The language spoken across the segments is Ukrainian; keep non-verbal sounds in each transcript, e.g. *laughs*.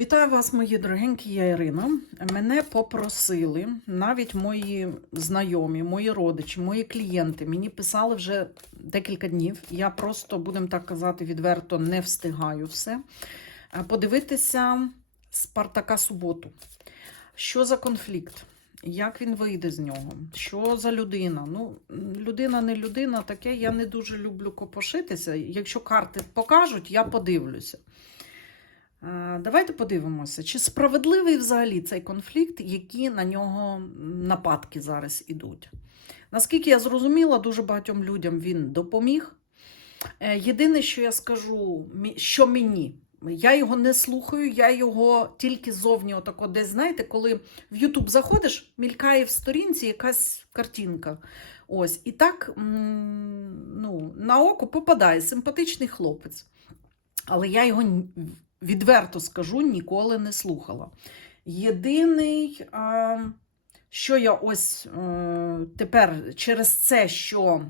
Вітаю вас, мої дорогенькі, я Ірина. Мене попросили, навіть мої знайомі, мої родичі, мої клієнти мені писали вже декілька днів. Я просто, будемо так казати, відверто не встигаю все. Е, Подивитися Спартака суботу. Що за конфлікт? Як він вийде з нього? Що за людина? Ну, людина не людина, таке я не дуже люблю копошитися. Якщо карти покажуть, я подивлюся. Е, Давайте подивимося, чи справедливий взагалі цей конфлікт, які на нього нападки зараз ідуть. Наскільки я зрозуміла, дуже багатьом людям він допоміг. Е, Єдине, що я скажу, що мені, я його не слухаю, я його тільки ззовні, отако десь, знаєте, коли в Ютуб заходиш, мількає в сторінці якась картинка. Ось, і так ну, на око попадає симпатичний хлопець. Але я його відверто скажу, ніколи не слухала. Єдиний, що я ось е, тепер через це, що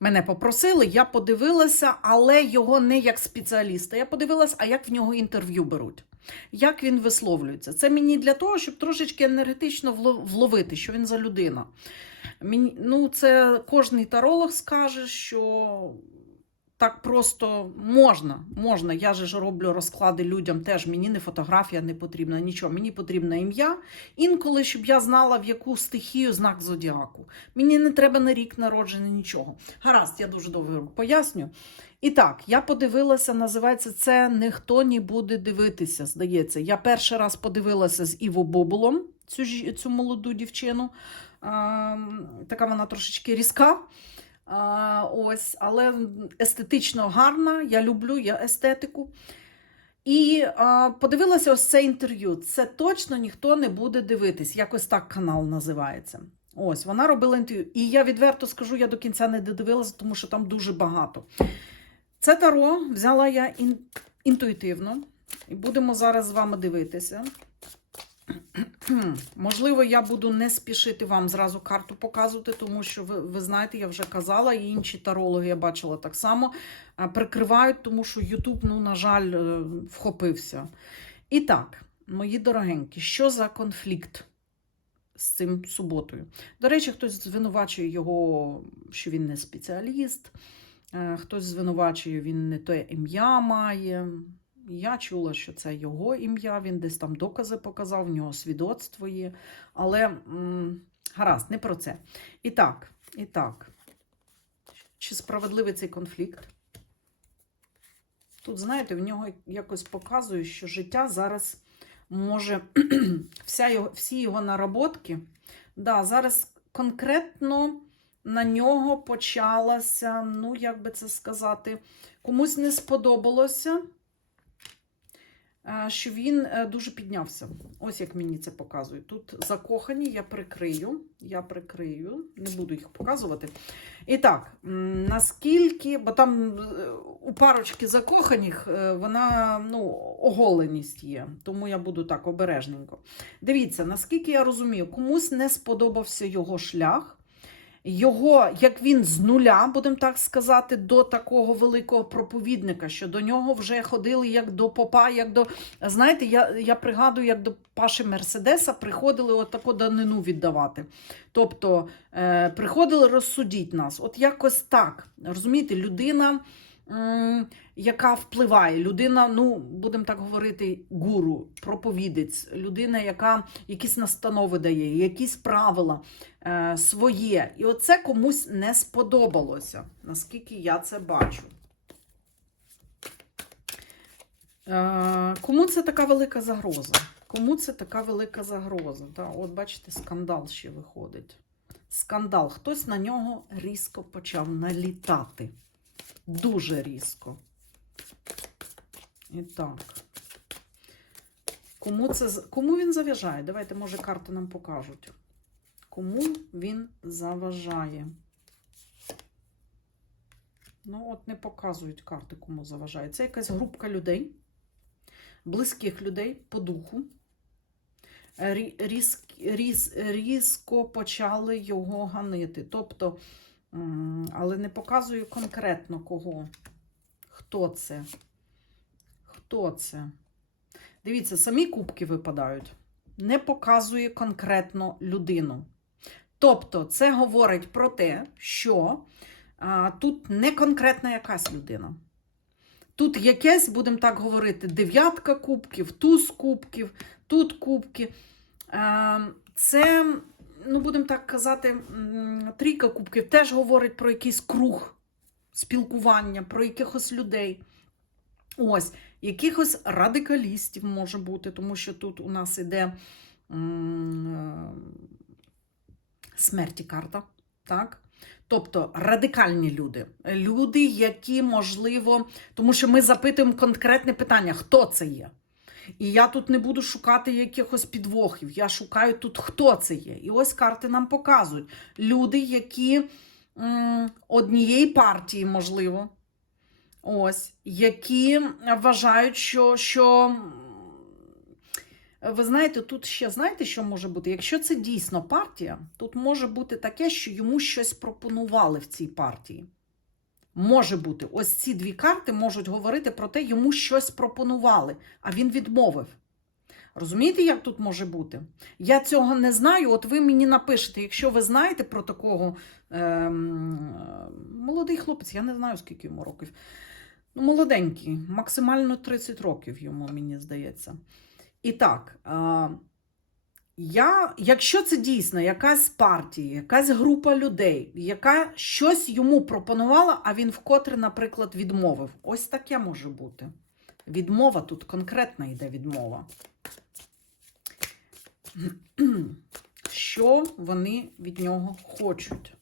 мене попросили, я подивилася, але його не як спеціаліста. Я подивилася, а як в нього інтерв'ю беруть. Як він висловлюється? Це мені для того, щоб трошечки енергетично вловити, що він за людина. Мені, ну, це кожний таролог скаже, що так просто можна. можна. Я же ж роблю розклади людям теж. Мені не фотографія не потрібна, нічого. Мені потрібне ім'я. Інколи, щоб я знала, в яку стихію знак зодіаку. Мені не треба на рік народження, нічого. Гаразд, я дуже довго поясню. І так, я подивилася, називається це Ніхто не буде дивитися, здається. Я перший раз подивилася з Іво Бобулом, цю, цю молоду дівчину. А, така вона трошечки різка. А, ось, але естетично гарна. Я люблю я естетику. І а, подивилася ось це інтерв'ю. Це точно ніхто не буде дивитись. Якось так канал називається. Ось вона робила інтерв'ю. І я відверто скажу, я до кінця не додивилася, тому що там дуже багато. Це таро взяла я ін- інтуїтивно. І будемо зараз з вами дивитися. *clears throat* Можливо, я буду не спішити вам зразу карту показувати, тому що ви, ви знаєте, я вже казала, і інші тарологи я бачила так само. Прикривають, тому що Ютуб, ну, на жаль, е, вхопився. І так, мої дорогенькі, що за конфлікт з цим суботою? До речі, хтось звинувачує його, що він не спеціаліст, е, хтось звинувачує, він не те ім'я має. Я чула, що це його ім'я, він десь там докази показав, в нього свідоцтво є. Але м, гаразд, не про це. І так, і так. Чи справедливий цей конфлікт? Тут, знаєте, в нього якось показує, що життя зараз може *clears throat* вся його, всі його наработки. Да, зараз конкретно на нього почалася, ну, як би це сказати, комусь не сподобалося що він е, дуже піднявся. Ось як мені це показує. Тут закохані, я прикрию, я прикрию, не буду їх показувати. І так, наскільки, бо там е, у парочки закоханих е, вона ну, оголеність є, тому я буду так обережненько. Дивіться, наскільки я розумію, комусь не сподобався його шлях. Його, як він з нуля, будемо так сказати, до такого великого проповідника, що до нього вже ходили як до попа, як до. Знаєте, я, я пригадую, як до Паші Мерседеса приходили отаку данину віддавати. Тобто е, приходили розсудіть нас. От якось так. Розумієте, людина, яка впливає, людина, ну, будемо так говорити, гуру, проповідець, людина, яка якісь настанови дає, якісь правила е, своє. І оце комусь не сподобалося, наскільки я це бачу. Е, кому це така велика загроза? Кому це така велика загроза? Да, от бачите, скандал ще виходить. Скандал. Хтось на нього різко почав налітати. Дуже різко. І так. Кому, це, кому він заважає? Давайте, може, карти нам покажуть. Кому він заважає? Ну, от не показують карти, кому заважає. Це якась групка людей, близьких людей по духу. Різ- різ- різко почали його ганити. Тобто, але не показую конкретно кого. Хто це? Хто це? Дивіться, самі кубки випадають. Не показує конкретно людину. Тобто, це говорить про те, що а, тут не конкретна якась людина. Тут якесь, будемо так говорити, дев'ятка кубків, туз кубків, тут кубки. А, це, ну, будемо так казати, трійка кубків теж говорить про якийсь круг спілкування, про якихось людей. Ось, якихось радикалістів може бути, тому що тут у нас іде е, смерті карта. Так? Тобто радикальні люди. Люди, які, можливо, тому що ми запитуємо конкретне питання, хто це є. І я тут не буду шукати якихось підвохів. Я шукаю тут, хто це є. І ось карти нам показують. Люди, які м, однієї партії, можливо, ось, які вважають, що, що ви знаєте, тут ще знаєте, що може бути? Якщо це дійсно партія, тут може бути таке, що йому щось пропонували в цій партії. Може бути, ось ці дві карти можуть говорити про те, йому щось пропонували, а він відмовив. Розумієте, як тут може бути? Я цього не знаю. От ви мені напишете, якщо ви знаєте про такого ем, молодий хлопець, я не знаю, скільки йому років. Ну, молоденький, максимально 30 років йому, мені здається. І так, а, я, якщо це дійсно якась партія, якась група людей, яка щось йому пропонувала, а він вкотре, наприклад, відмовив. Ось таке може бути. Відмова тут конкретна йде відмова. Що вони від нього хочуть? Е,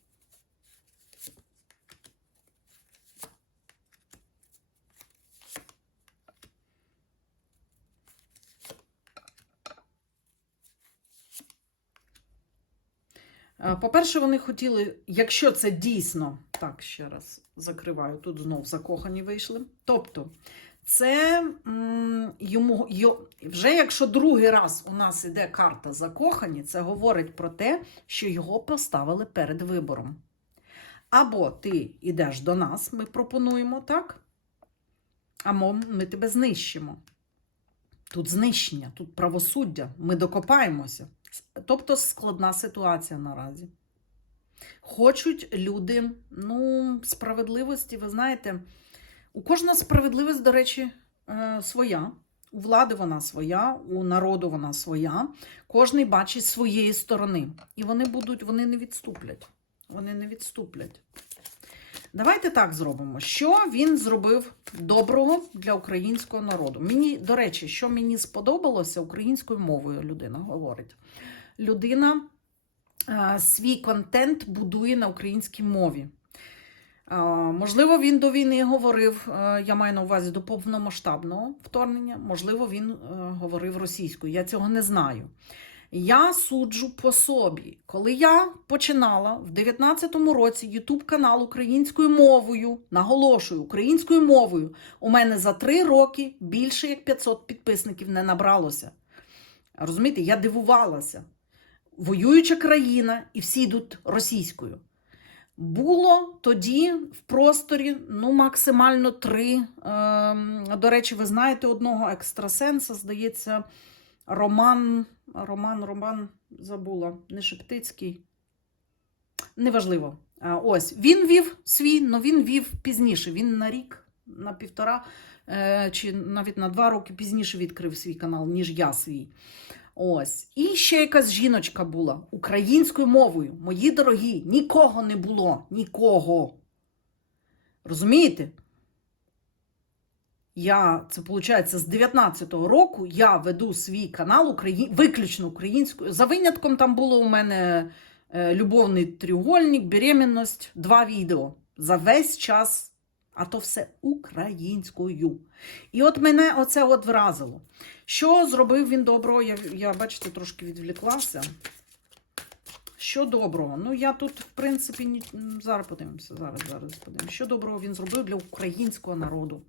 По-перше, вони хотіли, якщо це дійсно, так, ще раз закриваю, тут знов закохані вийшли. Тобто, це йому йо- вже якщо другий раз у нас іде карта закохані, це говорить про те, що його поставили перед вибором. Або ти йдеш до нас, ми пропонуємо, так? Або ми тебе знищимо. Тут знищення, тут правосуддя, ми докопаємося. Тобто складна ситуація наразі. Хочуть люди, ну, справедливості, ви знаєте, у кожного справедливість, до речі, е, своя. У влади вона своя, у народу вона своя. Кожний бачить своєї сторони. І вони будуть, вони не відступлять. Вони не відступлять. Давайте так зробимо. Що він зробив доброго для українського народу? Мені, до речі, що мені сподобалося, українською мовою людина говорить. Людина е, свій контент будує на українській мові. Е, можливо, він до війни говорив, е, я маю на увазі до повномасштабного вторгнення, можливо, він е, говорив російською. Я цього не знаю. Я суджу по собі. Коли я починала в 19-му році YouTube канал українською мовою, наголошую, українською мовою, у мене за три роки більше як 500 підписників не набралося. Розумієте, я дивувалася. Воююча країна, і всі йдуть російською. Було тоді в просторі ну, максимально три. Ем, до речі, ви знаєте одного екстрасенса, здається, Роман, Роман, Роман забула, не Шептицький. Неважливо. Ось він вів свій, але він вів пізніше. Він на рік, на півтора е, чи навіть на два роки пізніше відкрив свій канал, ніж я свій. Ось. І ще якась жіночка була українською мовою. Мої дорогі, нікого не було. Нікого. Розумієте? Я, це виходить, з 19-го року я веду свій канал Украї... виключно українською. За винятком там було у мене е, любовний тріугольник, беременність, два відео. За весь час, а то все українською. І от мене оце от вразило. Що зробив він доброго? Я, я бачите, трошки відвліклася. Що доброго? Ну, я тут, в принципі, ні... зараз подивимося. Зараз, зараз подивимося. Що доброго він зробив для українського народу?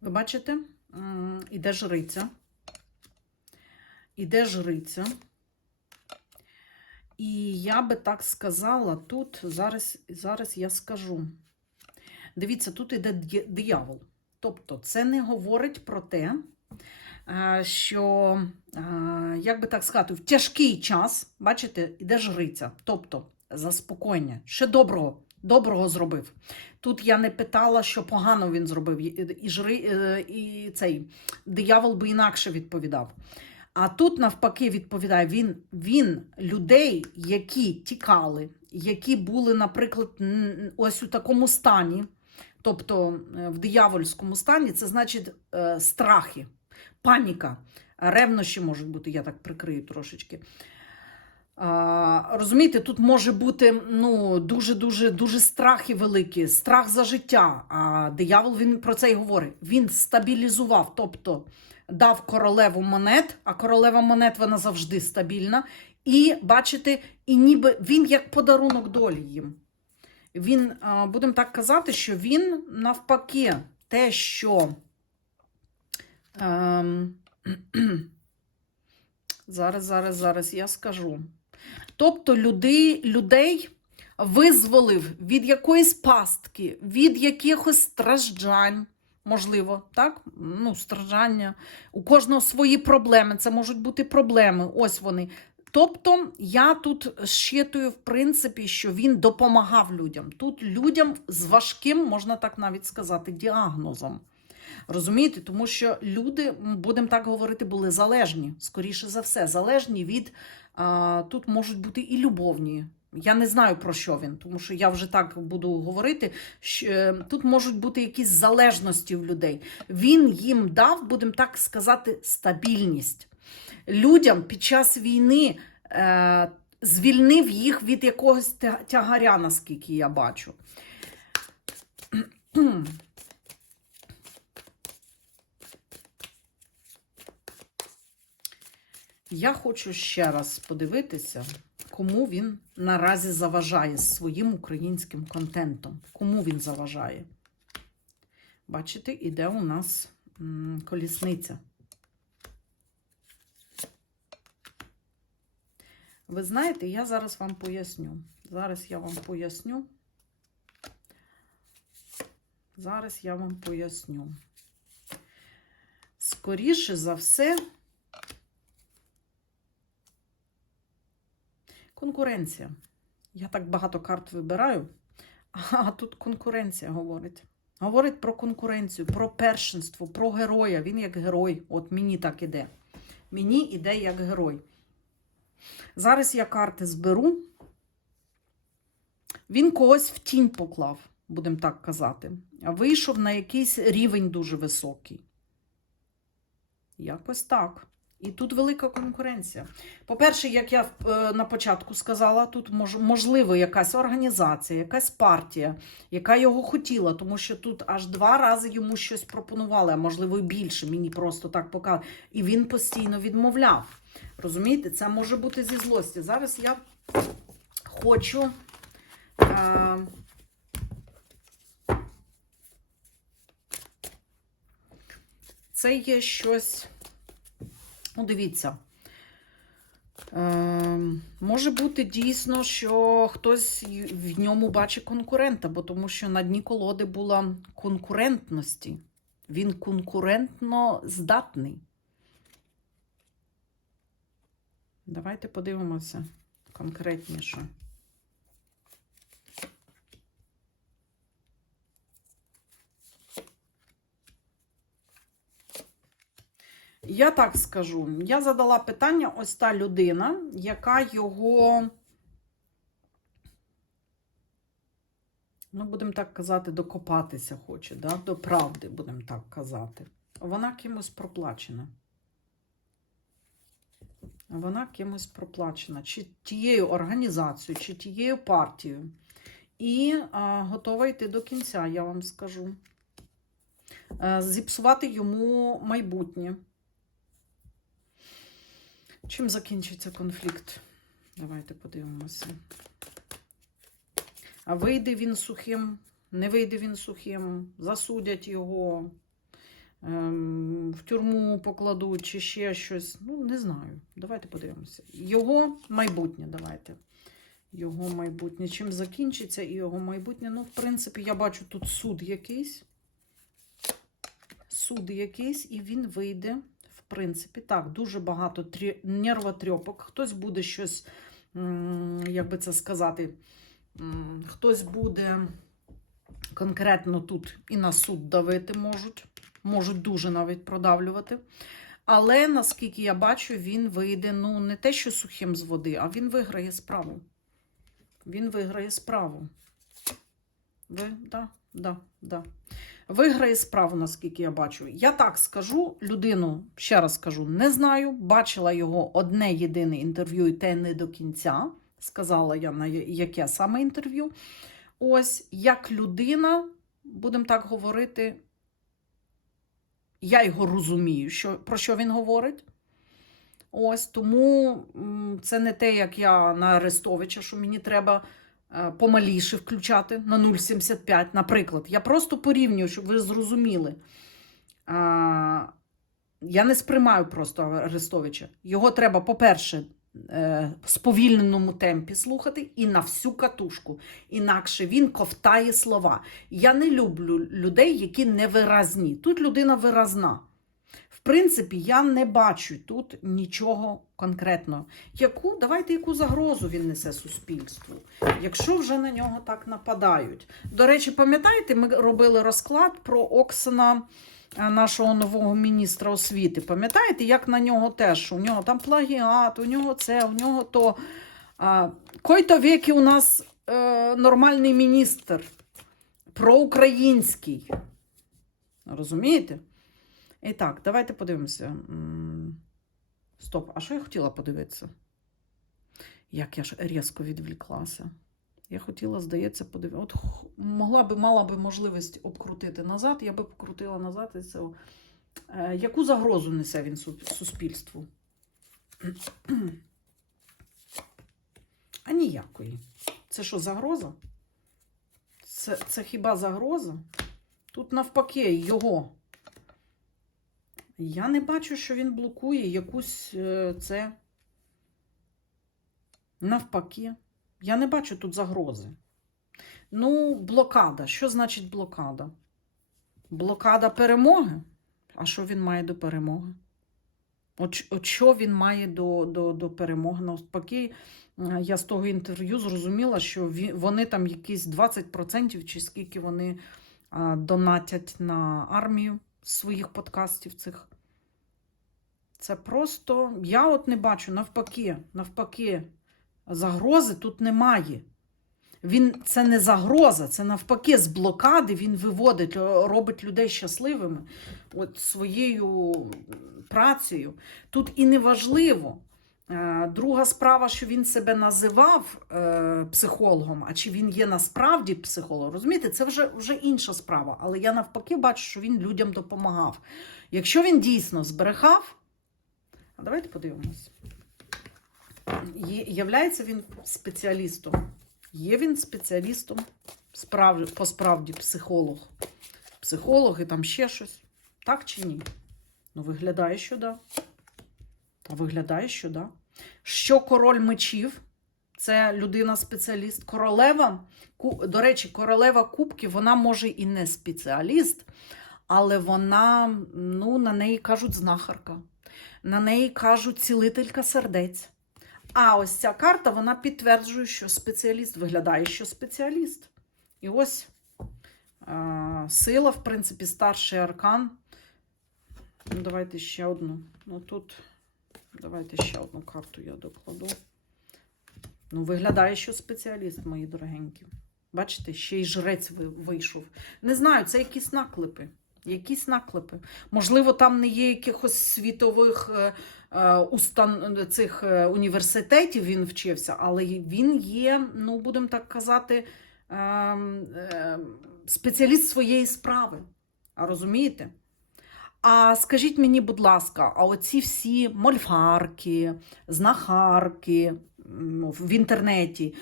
Ви бачите, іде жриця. Іде жриця. І я би так сказала, тут зараз, зараз я скажу. Дивіться, тут іде диявол. Тобто, це не говорить про те, е, що, е, як би так сказати, в тяжкий час, бачите, іде жриця. Тобто, заспокоєння. Ще доброго, доброго зробив. Тут я не питала, що погано він зробив, і, жри, е, і цей диявол би інакше відповідав. А тут, навпаки, відповідає він, він людей, які тікали, які були, наприклад, ось у такому стані, тобто е, в диявольському стані, це значить е, страхи, паніка, ревнощі можуть бути, я так прикрию трошечки. Розумієте, тут може бути ну, дуже дуже страхи великі, страх за життя. А диявол він про це й говорить. Він стабілізував, тобто дав королеву монет, а королева монет вона завжди стабільна. І бачите, і ніби він як подарунок долі їм. Він, будемо так казати, що він навпаки, те, що. Ем, *clears throat* зараз, зараз, зараз я скажу. Тобто люди, людей визволив від якоїсь пастки, від якихось страждань, можливо, так? Ну, страждання. У кожного свої проблеми. Це можуть бути проблеми. Ось вони. Тобто, я тут щитую, в принципі, що він допомагав людям. Тут людям з важким, можна так навіть сказати, діагнозом. Розумієте, тому що люди, будемо так говорити, були залежні, скоріше за все, залежні від тут можуть бути і любовні. Я не знаю про що він, тому що я вже так буду говорити. Що, е, тут можуть бути якісь залежності в людей. Він їм дав, будемо так сказати, стабільність. Людям під час війни е, звільнив їх від якогось тягаря, наскільки я бачу. Я хочу ще раз подивитися, кому він наразі заважає з своїм українським контентом. Кому він заважає? Бачите, іде у нас колісниця. Ви знаєте, я зараз вам поясню. Зараз я вам поясню. Зараз я вам поясню. Скоріше за все, конкуренція. Я так багато карт вибираю, *laughs* а тут конкуренція говорить. Говорить про конкуренцію, про першинство, про героя. Він як герой. От мені так іде. Мені іде як герой. Зараз я карти зберу. Він когось в тінь поклав, будемо так казати. Вийшов на якийсь рівень дуже високий. Якось так. І тут велика конкуренція. По-перше, як я е, на початку сказала, тут мож, можливо якась організація, якась партія, яка його хотіла, тому що тут аж два рази йому щось пропонували, а можливо і більше. Мені просто так показали. І він постійно відмовляв. Розумієте, це може бути зі злості. Зараз я хочу. Е, це є щось. Ну, дивіться. Е, може бути дійсно, що хтось в ньому бачить конкурента, бо тому що на дні колоди була конкурентності. Він конкурентно здатний. Давайте подивимося конкретніше. Я так скажу. Я задала питання ось та людина, яка його, ну, будемо так казати, докопатися хоче, да? до правди, будемо так казати. Вона кимось проплачена. Вона кимось проплачена, чи тією організацією, чи тією партією. І а, готова йти до кінця, я вам скажу. Е, Зіпсувати йому майбутнє. Чим закінчиться конфлікт? Давайте подивимося. А вийде він сухим, не вийде він сухим, засудять його, ем, в тюрму покладуть чи ще щось. Ну, не знаю. Давайте подивимося. Його майбутнє давайте. Його майбутнє. Чим закінчиться і його майбутнє? Ну, в принципі, я бачу тут суд якийсь. Суд якийсь, і він вийде. Принципі, так, дуже багато трі... нервотрьопок. Хтось буде щось, як би це сказати, хтось буде конкретно тут і на суд давити можуть, можуть дуже навіть продавлювати. Але наскільки я бачу, він вийде ну не те, що сухим з води, а він виграє справу. Він виграє справу. Ви, да, да, да. Виграє справу, наскільки я бачу. Я так скажу, людину, ще раз скажу, не знаю. Бачила його одне єдине інтерв'ю, і те не до кінця. Сказала я, на яке саме інтерв'ю. Ось, як людина, будемо так говорити, я його розумію, що, про що він говорить. Ось тому це не те, як я на Арестовича, що мені треба помаліше включати на 0,75, наприклад. Я просто порівнюю, щоб ви зрозуміли. Я не сприймаю просто Арестовича. Його треба, по-перше, е, в сповільненому темпі слухати і на всю катушку. Інакше він ковтає слова. Я не люблю людей, які невиразні. Тут людина виразна. В принципі, я не бачу тут нічого конкретного. Яку, давайте, яку загрозу він несе суспільству, якщо вже на нього так нападають. До речі, пам'ятаєте, ми робили розклад про Оксана, е, нашого нового міністра освіти. Пам'ятаєте, як на нього теж? У нього там плагіат, у нього це, у нього то. Кой-то віки у нас е, нормальний міністр, проукраїнський. Розумієте? І так, давайте подивимося. Стоп, а що я хотіла подивитися? Як я ж різко відвліклася. Я хотіла, здається, подивитися. От могла би, мала би можливість обкрутити назад, я би покрутила назад і це. Е, Яку загрозу несе він суспільству? А ніякої. Це що, загроза? Це, це хіба загроза? Тут навпаки його. Я не бачу, що він блокує якусь е, це. Навпаки. Я не бачу тут загрози. Ну, блокада. Що значить блокада? Блокада перемоги. А що він має до перемоги? От, от що він має до, до, до перемоги? Навпаки, е, я з того інтерв'ю зрозуміла, що вони там якісь 20% чи скільки вони донатять на армію своїх подкастів цих. Це просто я от не бачу навпаки, навпаки, загрози тут немає. Він це не загроза, це навпаки з блокади він виводить, робить людей щасливими от своєю працею. Тут і не важливо. Е, Друга справа, що він себе називав е, психологом, а чи він є насправді психологом, розумієте, це вже, вже інша справа. Але я навпаки бачу, що він людям допомагав. Якщо він дійсно зберегав, а давайте подивимось. Є, являється він спеціалістом. Є він спеціалістом, справ, по справді психолог. Психолог і там ще щось. Так чи ні? Ну, виглядає, що да. А виглядає, що да. Що король мечів? Це людина-спеціаліст. Королева, до речі, королева кубків, вона може і не спеціаліст, але вона, ну, на неї кажуть знахарка. На неї кажуть цілителька сердець. А ось ця карта вона підтверджує, що спеціаліст виглядає, що спеціаліст. І ось сила, в принципі, старший аркан. Ну, давайте ще одну. Ну тут давайте ще одну карту я докладу. Ну, виглядає, що спеціаліст, мої дорогенькі. Бачите, ще й жрець вийшов. Не знаю, це якісь наклепи. Якісь наклепи. Можливо, там не є якихось світових е, е, устан... цих е, університетів він вчився, але він є, ну, будемо так казати, е, е, спеціаліст своєї справи. А розумієте? А скажіть мені, будь ласка, а оці всі мольфарки, знахарки в інтернеті,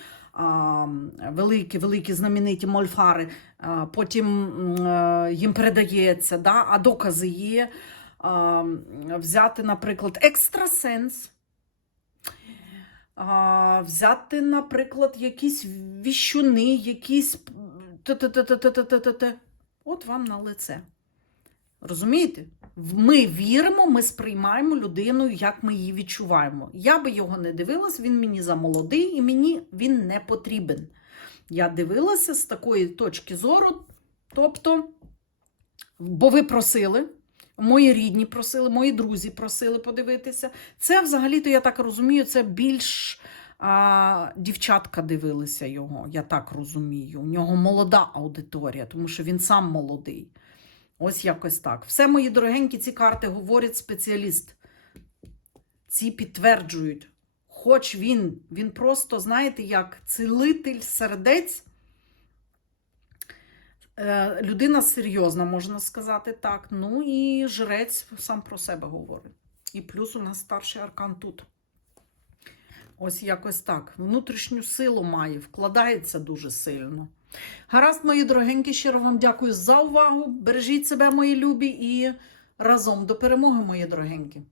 великі, великі знамениті мольфари, потім е, їм передається, да? а докази є. Взяти, наприклад, екстрасенс. взяти, наприклад, якісь віщуни, якісь. От вам на лице. Розумієте? Ми віримо, ми сприймаємо людину, як ми її відчуваємо. Я би його не дивилась, він мені замолодий і мені він не потрібен. Я дивилася з такої точки зору, тобто, бо ви просили, мої рідні просили, мої друзі просили подивитися. Це взагалі-то, я так розумію, це більш а, дівчатка дивилися його, я так розумію. У нього молода аудиторія, тому що він сам молодий. Ось якось так. Все, мої дорогенькі, ці карти говорять спеціаліст. Ці підтверджують. Хоч він, він просто, знаєте, як цілитель сердець. Е, Людина серйозна, можна сказати так. Ну і жрець сам про себе говорить. І плюс у нас старший аркан тут. Ось якось так. Внутрішню силу має, вкладається дуже сильно. Гаразд, мої дорогенькі, щиро вам дякую за увагу. Бережіть себе, мої любі, і разом до перемоги, мої дорогенькі.